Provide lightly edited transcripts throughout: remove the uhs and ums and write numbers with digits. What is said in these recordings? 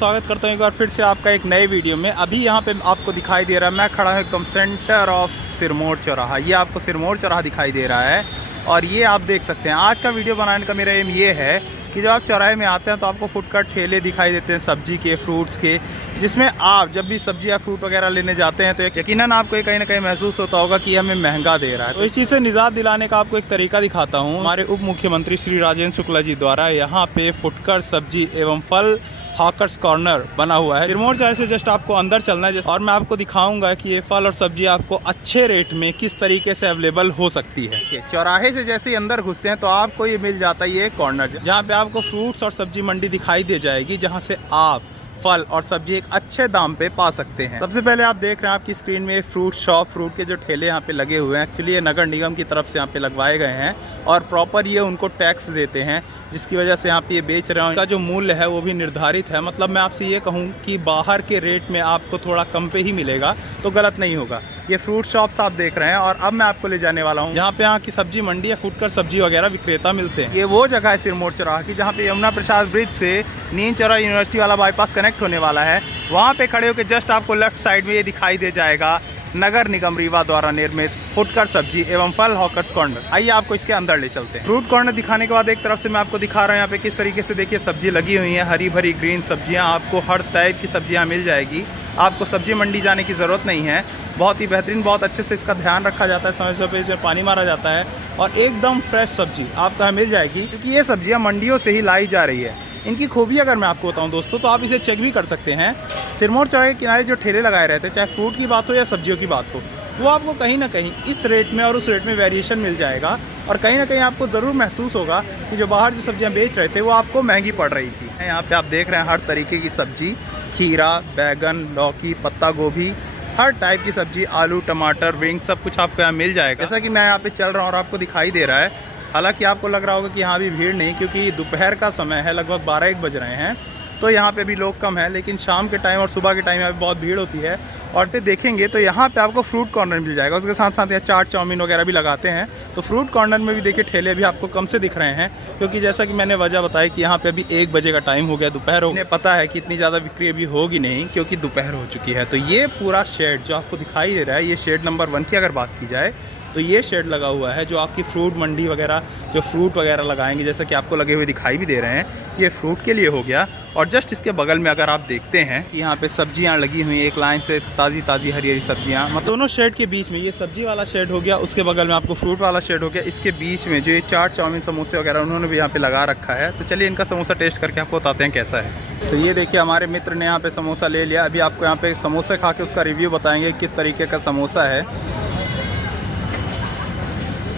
स्वागत करता हूँ एक बार फिर से आपका एक नए वीडियो में। अभी यहाँ पे आपको दिखाई दे रहा है, मैं खड़ा हूँ एकदम सेंटर ऑफ सिरमौर चौराहा। ये आपको सिरमौर चौराहा दिखाई दे रहा है और ये आप देख सकते हैं। आज का वीडियो बनाने का मेरा एम ये है कि जब आप चौराहे में आते हैं तो आपको फुटकर ठेले दिखाई देते हैं सब्जी के, फ्रूट्स के, जिसमें आप जब भी सब्जी या फ्रूट वगैरह लेने जाते हैं तो यकीनन आपको ये कहीं ना कहीं महसूस होता होगा कि हमें महंगा दे रहा है। तो इस चीज़ से निजात दिलाने का आपको एक तरीका दिखाता हूँ। हमारे उप मुख्यमंत्री श्री राजेंद्र शुक्ला जी द्वारा यहाँ पे फुटकर सब्जी एवं फल हॉकर्स कॉर्नर बना हुआ है। सिरमौर चौराहे से जस्ट आपको अंदर चलना है और मैं आपको दिखाऊंगा कि ये फल और सब्जी आपको अच्छे रेट में किस तरीके से अवेलेबल हो सकती है। चौराहे से जैसे ही अंदर घुसते हैं तो आपको ये मिल जाता है ये कॉर्नर, जहाँ पे आपको फ्रूट्स और सब्जी मंडी दिखाई दे जाएगी, जहाँ से आप फल और सब्जी एक अच्छे दाम पे पा सकते हैं। सबसे पहले आप देख रहे हैं आपकी स्क्रीन में फ्रूट शॉप, फ्रूट के जो ठेले यहाँ पे लगे हुए हैं। एक्चुअली ये नगर निगम की तरफ से यहाँ पे लगवाए गए हैं और प्रॉपर ये उनको टैक्स देते हैं, जिसकी वजह से यहाँ पे ये बेच रहे हैं। इनका जो मूल्य है वो भी निर्धारित है। मतलब मैं आपसे ये कहूँ कि बाहर के रेट में आपको थोड़ा कम पे ही मिलेगा तो गलत नहीं होगा। ये फ्रूट शॉप्स आप देख रहे हैं और अब मैं आपको ले जाने वाला हूँ जहाँ पे यहाँ की सब्जी मंडी या फुटकर सब्जी वगैरह विक्रेता मिलते हैं। ये वो जगह है सिरमौर चौराहा की जहाँ पे यमुना प्रसाद ब्रिज से नीम चौरा यूनिवर्सिटी वाला बाईपास कनेक्ट होने वाला है। वहाँ पे खड़े होकर जस्ट आपको लेफ्ट साइड में ये दिखाई दे जाएगा नगर निगम रीवा द्वारा निर्मित फुटकर सब्जी एवं फल हॉकर्स कॉर्नर। आइए आपको इसके अंदर ले चलते हैं। फ्रूट कॉर्नर दिखाने के बाद एक तरफ से मैं आपको दिखा रहा हूँ यहाँ पे किस तरीके से देखिए सब्जी लगी हुई है। हरी भरी ग्रीन सब्जियाँ, आपको हर टाइप की सब्जियाँ मिल जाएगी। आपको सब्जी मंडी जाने की ज़रूरत नहीं है। बहुत ही बेहतरीन, बहुत अच्छे से इसका ध्यान रखा जाता है, समय समय पे इसमें पानी मारा जाता है और एकदम फ्रेश सब्जी आपको यहाँ मिल जाएगी, क्योंकि ये सब्जियाँ मंडियों से ही लाई जा रही है। इनकी खूबी अगर मैं आपको बताऊं दोस्तों तो आप इसे चेक भी कर सकते हैं। सिरमौर चौराहे के किनारे जो ठेले लगाए रहते हैं, चाहे फ्रूट की बात हो या सब्जियों की बात हो, वो आपको कहीं ना कहीं इस रेट में और उस रेट में वेरिएशन मिल जाएगा और कहीं ना कहीं आपको ज़रूर महसूस होगा कि जो बाहर जो सब्जियां बेच रहे थे वो आपको महंगी पड़ रही थी। यहाँ पे आप देख रहे हैं हर तरीके की सब्जी, खीरा, बैगन, लौकी, पत्ता गोभी, हर टाइप की सब्जी, आलू, टमाटर, विंग, सब कुछ आपको यहाँ मिल जाएगा। जैसा कि मैं यहाँ पे चल रहा हूँ और आपको दिखाई दे रहा है। हालांकि आपको लग रहा होगा कि यहाँ भी भीड़ नहीं, क्योंकि दोपहर का समय है, लगभग 12-1 बज रहे हैं, तो यहाँ पे भी लोग कम हैं। लेकिन शाम के टाइम और सुबह के टाइम यहाँ पे बहुत भीड़ होती है। और फिर देखेंगे तो यहाँ पे आपको फ्रूट कॉर्नर मिल जाएगा। उसके साथ साथ यहाँ चाट चाउमीन वगैरह भी लगाते हैं। तो फ्रूट कॉर्नर में भी देखिए ठेले भी आपको कम से दिख रहे हैं, क्योंकि जैसा कि मैंने वजह बताई कि यहाँ पे अभी 1 बजे का टाइम हो गया, दोपहर हो। उन्हें पता है कि इतनी ज़्यादा बिक्री अभी होगी नहीं, क्योंकि दोपहर हो चुकी है। तो ये पूरा शेड जो आपको दिखाई दे रहा है, ये शेड नंबर 1 की अगर बात की जाए तो ये शेड लगा हुआ है जो आपकी फ्रूट मंडी वगैरह, जो फ्रूट वगैरह लगाएंगे, जैसा कि आपको लगे हुए दिखाई भी दे रहे हैं, ये फ्रूट के लिए हो गया। और जस्ट इसके बगल में अगर आप देखते हैं कि यहाँ पे सब्जियाँ लगी हुई हैं एक लाइन से, ताज़ी ताज़ी हरी हरी सब्जियाँ। मतलब दोनों शेड के बीच में ये सब्जी वाला शेड हो गया, उसके बगल में आपको फ्रूट वाला शेड हो गया। इसके बीच में जो ये चाट चाउमीन समोसे वगैरह उन्होंने भी यहाँ पे लगा रखा है। तो चलिए इनका समोसा टेस्ट करके आपको बताते हैं कैसा है। तो ये देखिए हमारे मित्र ने यहाँ पे समोसा ले लिया। अभी आपको यहाँ पे समोसे खा के उसका रिव्यू बताएंगे किस तरीके का समोसा है।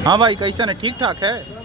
हाँ भाई, कैसा है? ठीक ठाक है।